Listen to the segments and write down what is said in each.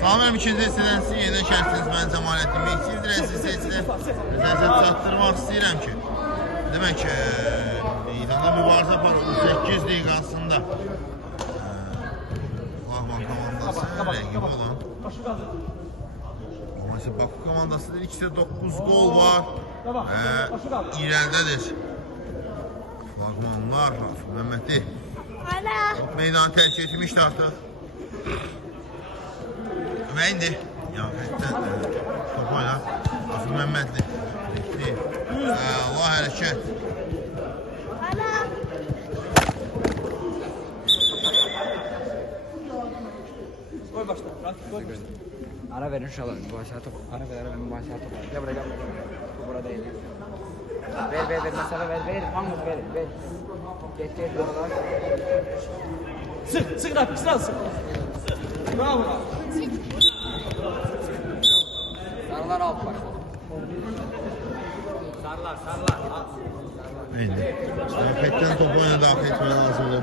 Salamlarım, ikinci hissədən sizin yenidən şərtiniz mən Cəmaləddin Mehdiyev sizə çatdırmaq istəyirəm ki, demək ki, İran'da mübarizə aparır 8 liqasında Flağman komandası rəqib olan Baku komandasıdır, ikisi 9 gol var və irəldədir Flağmanlar. Rafiq Məmmədi meydanı tərk etmişdi artıq və indi top oynar Rafiq Məmmədli Allah hərəkət Koy başla, koy başla. Ara verin şuralar, mübaşara top. Ara verin, mübaşara top. Gel buraya, gel. Bu burada değil. Ver, mesafe ver. Hamur ver. Geç, buralar. Sık Rafik, sık. Bravo. Sarılar alt bak. Sarılar. Aynen. Afetten top oyuna daxil etməyə lazımdır.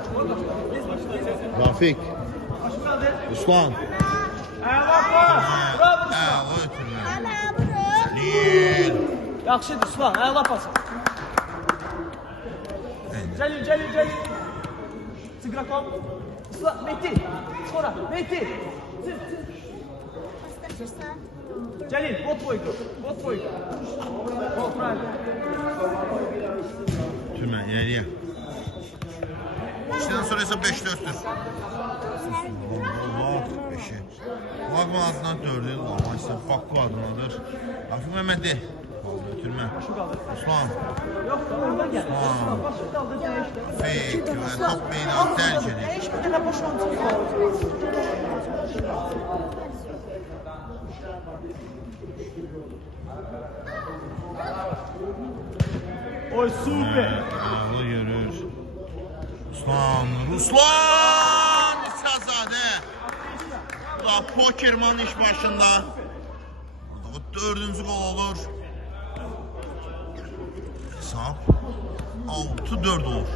Rafik. Ruslan. Əla ötürmə. Lil. Yaxşıdır Ruslan, əla pası. Celil. Sigrakov. Ruslan, Mehdi. Skora, Mehdi. Celil, вот двойку. Вот правильно. Ötürmə, ileriyə. İşdən sonra isə 5-4'dür. Flağman adından 4'ü, ama ise Baku adınadır. Rafiq Məmmədi. Ötürmə. Ruslan. Rafik və top meydanı tərk edir. Oy süper. Ağlı yürür. Ruslan İsrazadə. Bu da Pokerman iş başında. O 4-cü gol olur. Hesab 6-4 olur.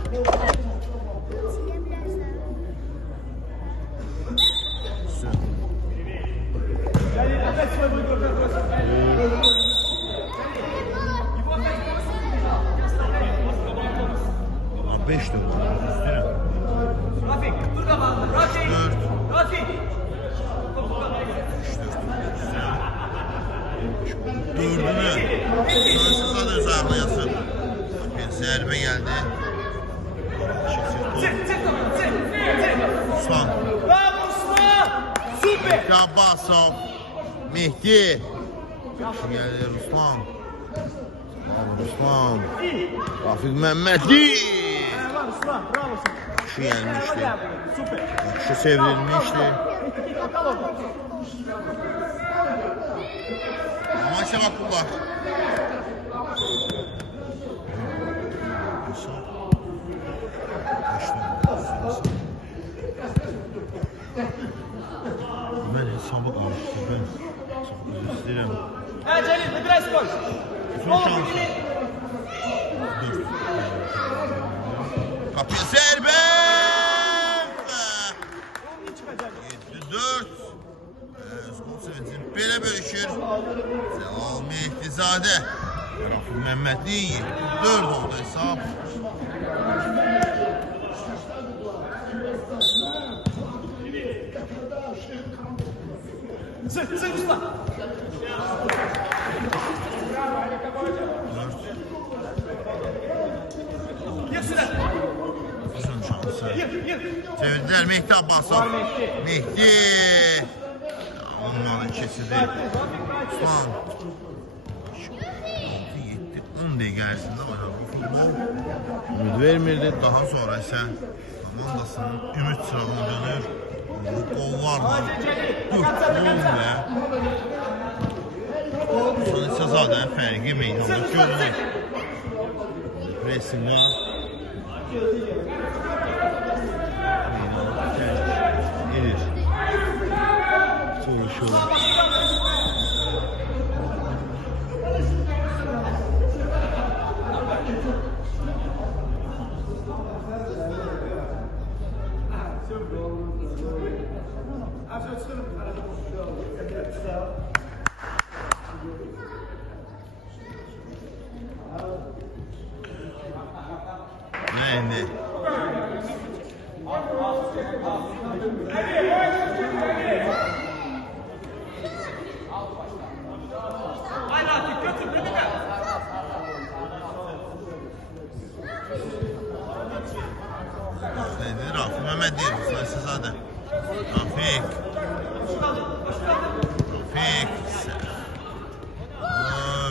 Beş dört. Rafik, dur kafanı. Rafik. Dördünü. Sonrası zaten öz ayaqlayasın. Zərbə gəldi. Ruslan. Bravo Ruslan. Süper. Abbasov. Mehdi. Gəldi Ruslan. Rafiq Məmmədi. Ruslan, bravo. Yaxşı gəlmişdi. Süper. Yaxşı sevdirilmişdi. Ama Şevak bunlar. Ben hesabı almıştım. Ben çok isterim. Celil, biraz koy. Son şans. Kapıya serbest. 7-4. Skol sevincini belə bölüşür. Cəlal Mehdizadə. Rafiq Məmmədli 7-4 oldu hesab. Sık Ruslan. 4. Uzun şansı. Çevirdiler Mehdi Abbasov. Mehdi. Onların kesidi. Ruslan. 6-7-10 dəqiqə ərzində oynadı. Bu futbol ümid vermirdi. Daha sonra isə komandasının ümid çırağına dönür. Bu qollarla 4 gol və son isə zaten fərqi meydanda görünür. Pressinga meydanı tərk edir. Çalışıyor. Ne indi? Hayır Rafi götür bir de. Neydi? Rafi Mehmet değil. Saysazadə. Rafik.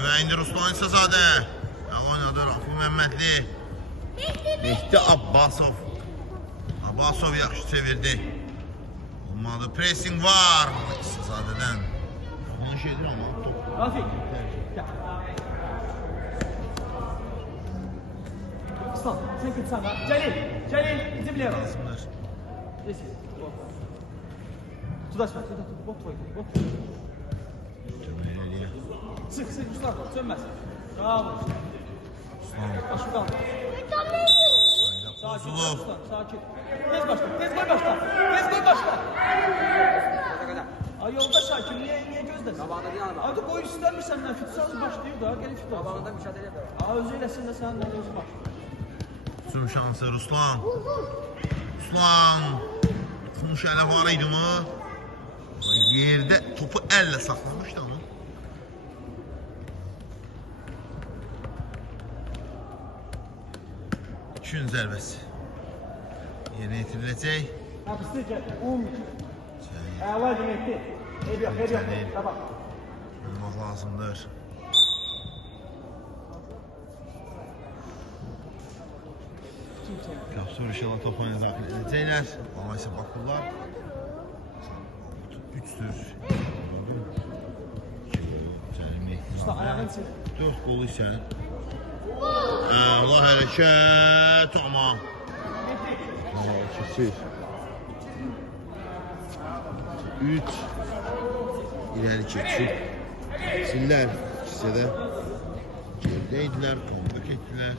Və indi Ruslan İsazadə. Oynadı Rafi Mehmetli. Mehdi Abbasov. Abbasov yaxşı çevirdi. Olmadı. Pressing var. İsazadədən. Onun şeydir ama top. Rafi. Gel. Aslan sen git sana. Celil bizi bile var. Lazımdır. Neyse. Tudaş ver. Bot koy. Bot. Cəməliyə. Sık Aslan sönmez. Bravo. Aslan. Aşık al. Sakin Pozulub. Aslan sakin. Tez başla. Tez koy başla. Ay yolda Şakir niye gözdesin? Qabağında bir yana bax. Artık o istenmiş senden futsal başlıyor da gelin futsal. Qabağında müşahede edə. Aa özü eləsin de senden özü bak. Tüm şansı Ruslan. Ruslan. Tutmuş ələ var idi mi? Yerdə topu elle saklamışdı ama. İki gün zərbəsi. Yerinə yetiriləcək. Hapiste gel. Əla deməkdir. Hediyə. Tamam. Olmaq lazımdır. Kapsur inşallah top oyuna daxil edəcəklər. Amma isə baxırlar. 3-dür. Cərimə Usta ayağın sil. 4 qolu isə. Allah hərəkət amma. Keçir. 3 ileri keçir. Siller hissədə geridəyidilər, kombak etdilər.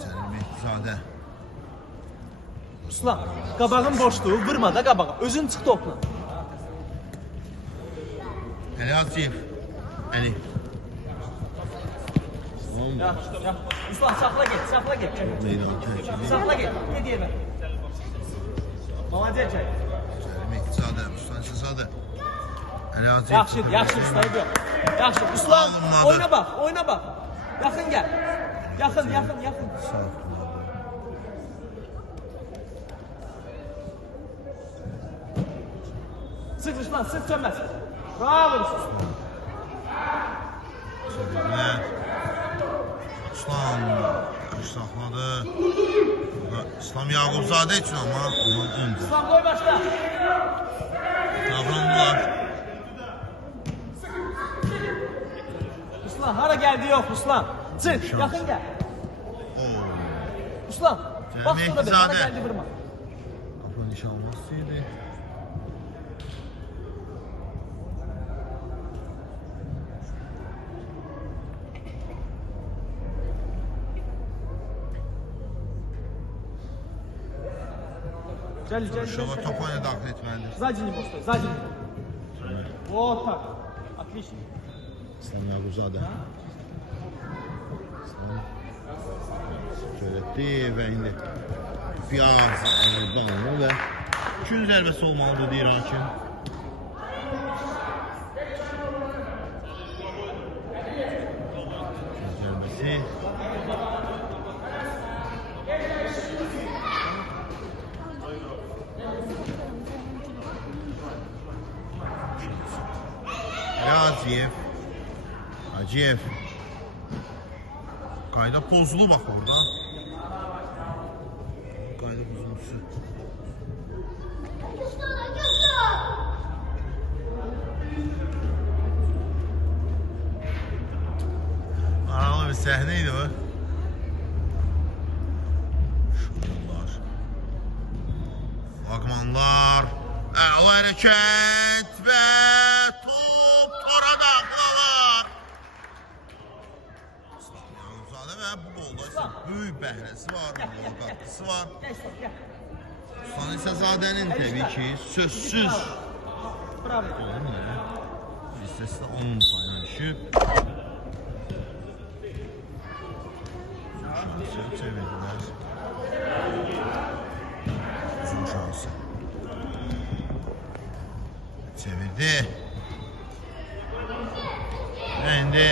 Cərimə Mehdizadə. Aslan qabağın boşluğu vurma da qabağa. Özün çıx topla. Əli Hacıyev. Əli. Ya. Aslan sakla git. Meydan tərkibi. Sakla git. Ne diyemem. Молодец çay. Cərimə Mehdizadə, Ruslan Şəzadə. Əli Hacıyev. Yaxşı ustayı yok. Yaxşı. Aslan oyna bak. Yakın gel. Yakın. Sağ tutmadı. Sık Aslan sık sönmez. Bravo Aslan. Çevirdiler. İslam qış saxladı. İslam Yaqubzadə üçün amma ondan öncə. Aslan koy başla. Davrandılar. Aslan hara geldi yok Aslan. Çık yakın gel. Aslan bak şurada bir hara geldi vurma. Apa nişanlısıydı. Gel. İnşallah top oyuna daxil etməlidir. Сзади него стой, сзади него. Вот так. Отлично. İslam Yaqubzadə. İslam söyletdi və indi Fiyaz Əlbanlı və gün zərbəsi olmalıdır deyir hakim. Zərbəsi. Hacıyev. Qayda pozulu bax orada. Qayda pozuntusu. Maraqlı bir səhnə idi bu. Şunlar. Laqmanlar. Əla hərəkət və top orada qılalar. Və bu qolda isə böyük bəhrəsi var, qatkısı var. Ruslan İsazadənin təbii ki, sözsüz Bravo. Listesi de onun payına düşüp. Şansı çevirdiler. Uzun şansı. Çevirdi. Şimdi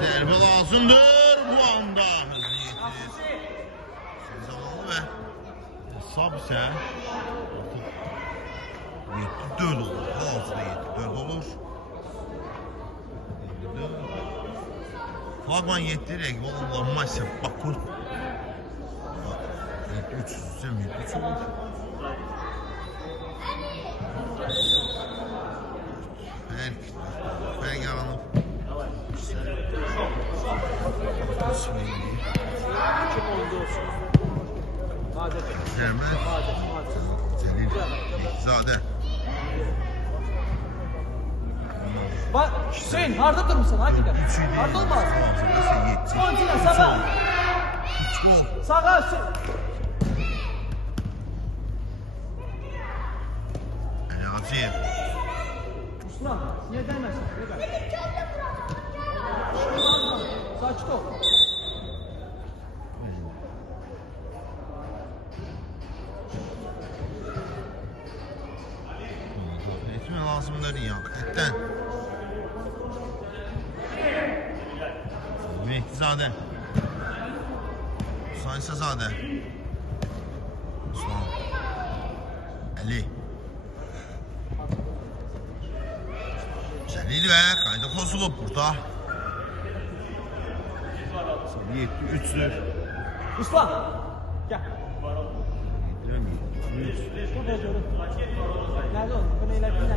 zerbe lazımdır bu anda. Hızlı yetirir. Zamanlı ve hesap ise artık 7-4 olur. Hal-hazırda 7-4 olur. Flagman 7 rəqib olanlar Masya Bakur 3 sistem 7-3 olur. Fərq yaranıb. Cəmət Cəlil Mehdizadə. Bak Hüseyin harda durmuşsun hakikaten? Harda olmaz. Kontina sağa. Sağa Hüseyin. Ali Aziz. Osman niye değmezsin? Saçta ol. Etme lazımdır ya. Etten. Mehdizadə. Saysazadə. Osman. Ali. Cəlil və qayda pozulub burada. 7-3'dür. Osman gel. 7-3. Nerede oldun? Bu neyler nerede?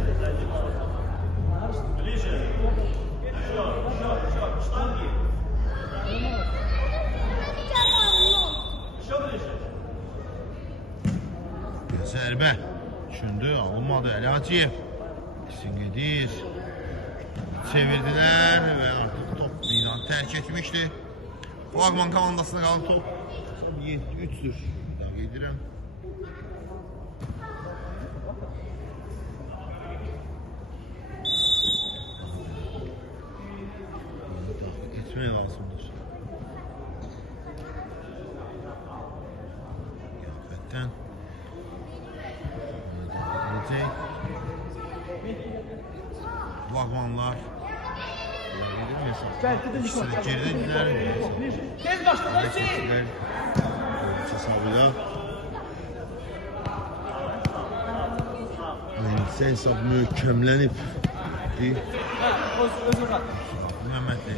Zərbə. Düşündü, alınmadı. Ali Hacıyev. Singedir. Çevirdiler ve artık top meydanı terk etmişti. Flagman komandasına kalan top 7-3'dür. Daha gedirəm. Etmeye lazımdır. Kıyafetten. Gelecek. Flagmanlar. Belki de İkisi de geriden gider. Tez başla Hüseyin. Hesabıyla. Sen hesab mükemlenip. Özür bak. Mehmetli.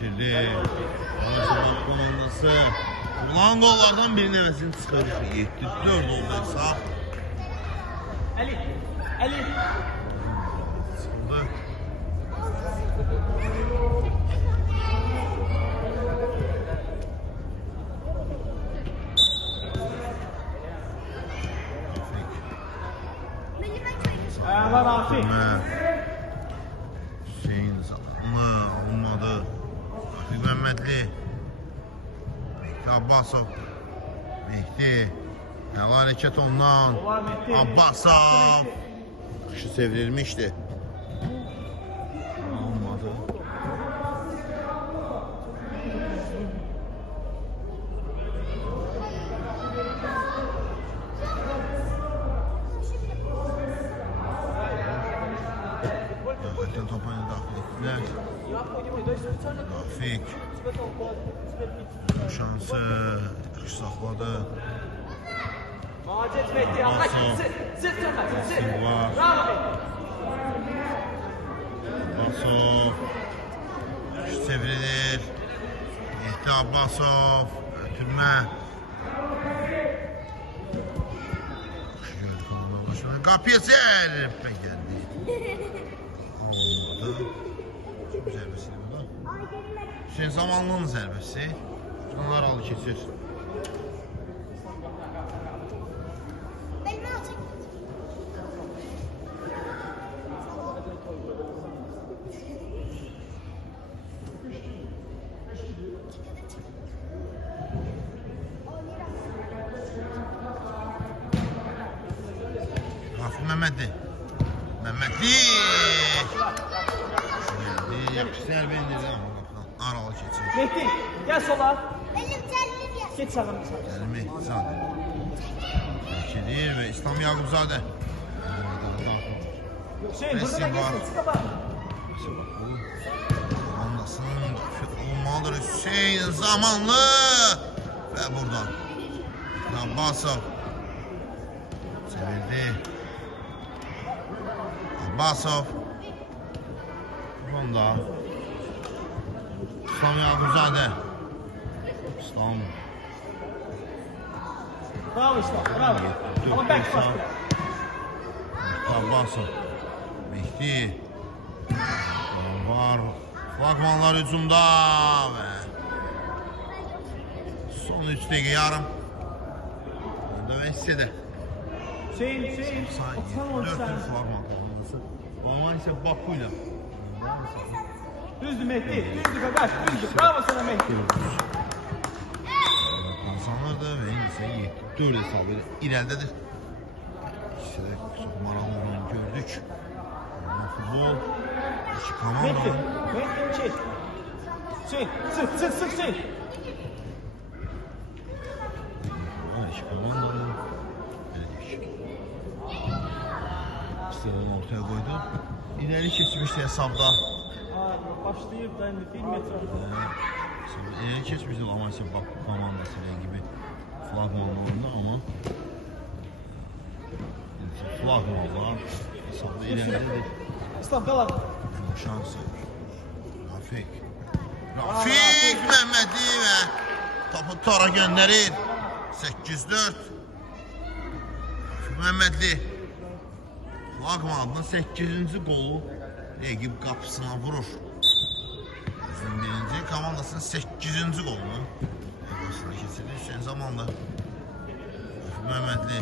Şimdi Anasınak komandası. Ulan gollardan birinin evesini çıkarır. 7-4 oldu hesap. Ali. Ali. Sıkıldı. Ayağlar Rafi. Hüseyin Zamanlı olmadı. Rafi Mehmetli. Mehdi Abbasov. Mehdi. Hava hareket ondan. Abbasov. Kışı sevrilmişti. Olmadı. Hakikaten topayla dahil ettiler. Rafik. Şansı kış sakladı. Macet Mehdi Allah zıt hemen zıt. Var. Bravo. Abbasov. Kış sevrilir. Mehdi Abbasov. Ötürme. Kış geldi kolundan başına. Kapıya serpe geldi. Olmadı. Kim zərbəsidir bu da? Hüseyin Zamanlı'nın zərbəsi. Bunlar alı keçir. Mehmetli. Mehmetli. Güzel bendir ama aralı keçir. Mehdi, gel sola. Elim terli diye. Geç sağına. Gəlimi zadə. Keçirir və İslam Yaqubzadə. Hüseyin, burada da geçme. Çık bak. Komandasının olmalıdır Hüseyin zamanlı. Və buradan. Abbasov. Çevirdi. Abbasov. Buradan da. İslam Yaqubzadə. İslam. Bravo İslam, bravo. Ama ben bak. Abbasov. Mehdi. Var. Flagmanlar hücumda ve son 3 dakika yarım. Demek istedi. Hüseyin. Sayı 4 flagman komandosu. Ama ise Bakuyla. Düzdü Mehdi, düzdü kardeş, düzdü. Bravo sana Mehdi. İnsanlar da ve ise 4 hesabı ilerledir. İşte de çok maranlarını gördük. Futbol. İki komanda. Mehdi, çek. Çek, sık. İki komanda. İstediğini ortaya koydu. İleri geçmişti hesapta. Başlayıp da indi 1 metre. İleri geçmişti ama ise bak komandasıyla gibi flagmanlarında ama flagmanlar hesapta ilerledi. İslam kal abi. Şansı. Rafik Mehmedi ve topu tora gönderir. 8-4. Mehmedli. Flagmanın 8. golu Egib qapısına vurur. Bizim birinci komandasının 8. golunu Egosuna keçirdi. Hüseyin zamanla Mehmedli.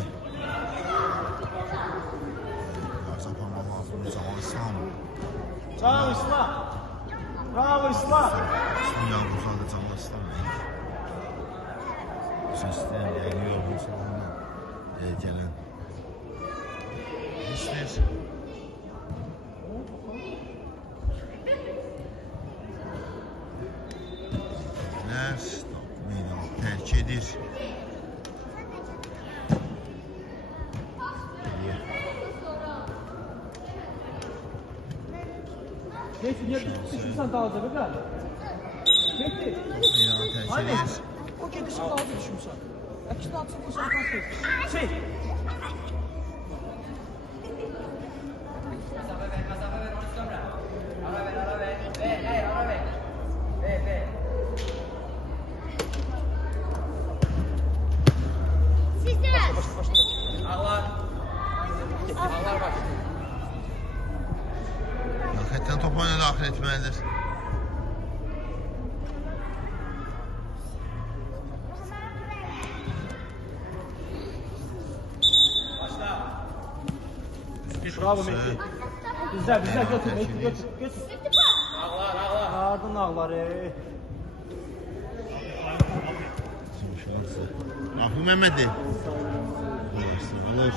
Qarsa parmaq lazım. Zaman İslam. Bravo İslam. Bravo İslam. İslam Yaqubzadə canlı İslam. Sesler geliyor insanlardan gelen. İşler. Meydanı terk edir. Mehdi, niye düşürsen daha da be? Mehdi. Meydanı terk Anne, edir. o kedisi daha da düşürsen. Akşam atsın da sana pas ver. Şey. Sizde ver. Hakikaten top oyuna daxil etməlidir. Bravo Mehdi. Güzel götür Mehdi götür. Ağırdın ağları. Rafi Mehmedi. Vur.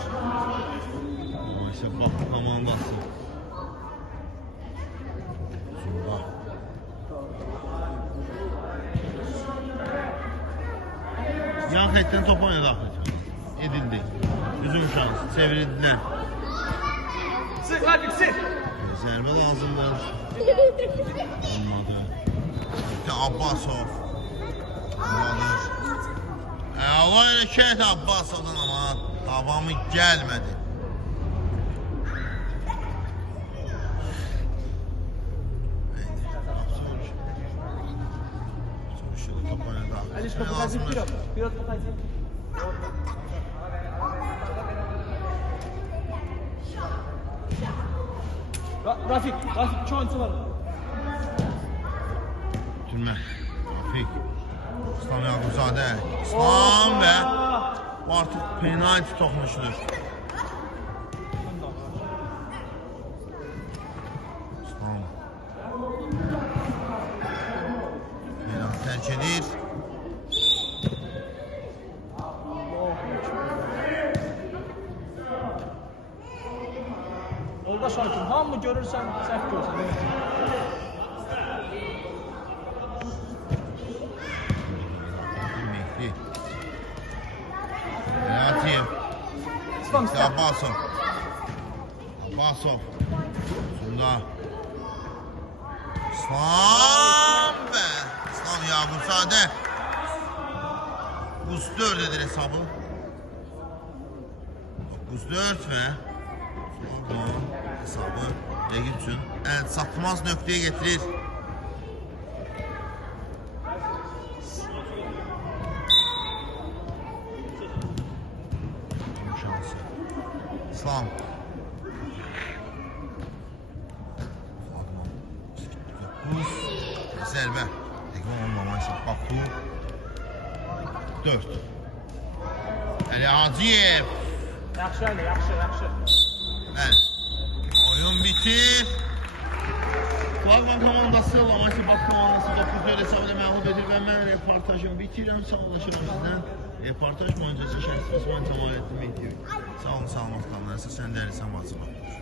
Ayşe bak komandası. Zumba. Yan xətdən top oyuna daxil edildi. Hücum şansı çevirildiler. Sık hadi sık. Zərbə lazımdır. Olmadı. İşte Abbasov. Olmadır. Allah hərəkət Abbasovdan ama davamı gəlmədi. Soruşuyor top oyuna daxil. Aliş kapatacak pilot. Pilot kapatacak. Rafik çoğunca var. Türmə. Rafik. İslam Yaqubzadə. İslam və bu artıq penalti toxunuşudur. İslam. Penalti tərk edir. Yoldaş hakim, hamı görürsən, səhv görürsən. Mehdi. Relatiyev. İslam istə. Abbasov. Abbasov. Sunda. İslam be. İslam Yağurzadə. 34 edir hesabı. 9-4 ve Sorgun hesabı Regil üçün el satmaz nöqtəyə getirir. Şansı. İslam. Zərbə. Dəqiqə olmamaq Baku. 4. Ali Hacıyev. Yaxşı Ali, yaxşı. Bəli. Oyun bitir. Flagman komandası, Lamaçı Bak komandası 9-4 hesabıyla məğlub edir və mən reportajımı bitirəm. Sağlaşıram sizdən. Reportaj boyunca şəxsi Osman Cəmaləddin Mehdiyev. Sağ olun, salamat qalın. Sən dərisən, vacıba.